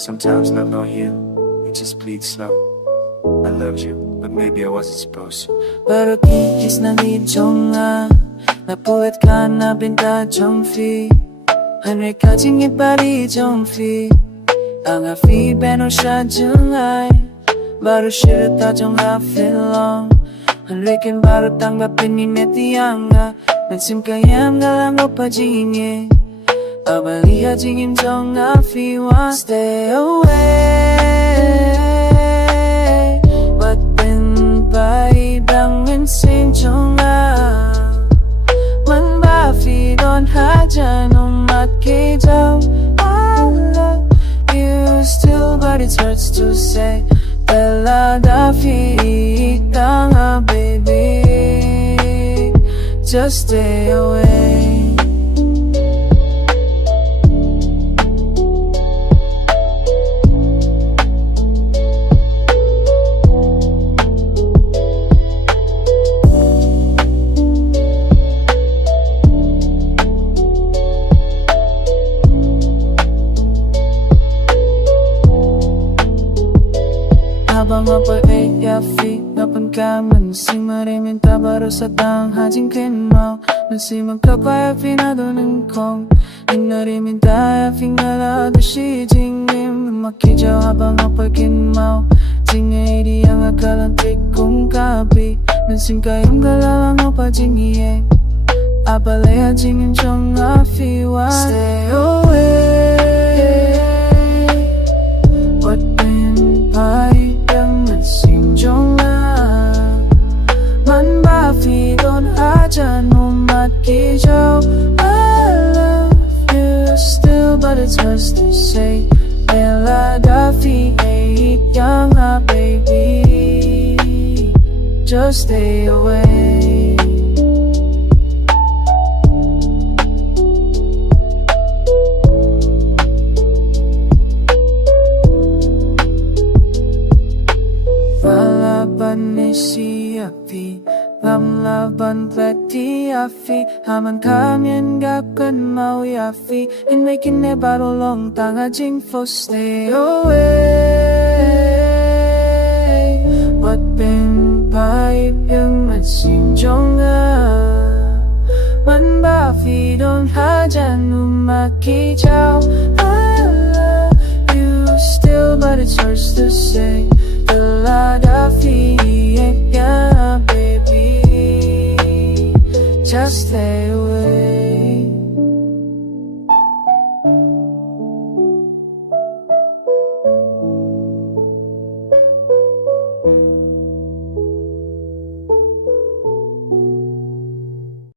Sometimes love not here, it just bleeds slow. I loved you, but maybe I wasn't supposed to. Pero kikis na lidjonga 나쁘게 가나 빈다 정피 하늘 가진 이빨이 정피 앙아 피 베노샤 정아이 바로 싫다 정아 필롱 한리킨 바로 땅바 빈니네 tianga 난심 kayam galang opajinye abaliha jingin 정아 fiwa stay away Wat Pynpait Ianga sin 정아 Man ba fi don haja no mat ki jaw I love you still but it hurts to say Bella da fi Ianga baby Just stay away Habang apoy yafi Napan ka mansim mariminta baru sa tanghajing kinmaw Mansim magkapay finado ng kong Inariminta yafi ngala da shi jingim Makijaw habang apoy kinmaw Jingay di ang akalantik kong kapi Mansim kayong galawang opa jingiye Apalaya jingin chong afiwa Stay away Wat Pynpait Ianga sin 정아 Man ba fi don haja no mat ki jaw I love you still but it's hurts to say Bella da fi Ianga baby Just stay away Laban ni siyapi Lam laban pleti yafi Haman kamyen gakan mau yafi In making ne barolong tanga jing fo stay away Wat Pynpait Ianga sin 정아 Man ba fi don haja no maki jaw I love you still but it hurts to say Bella da fi Ianga baby Just stay away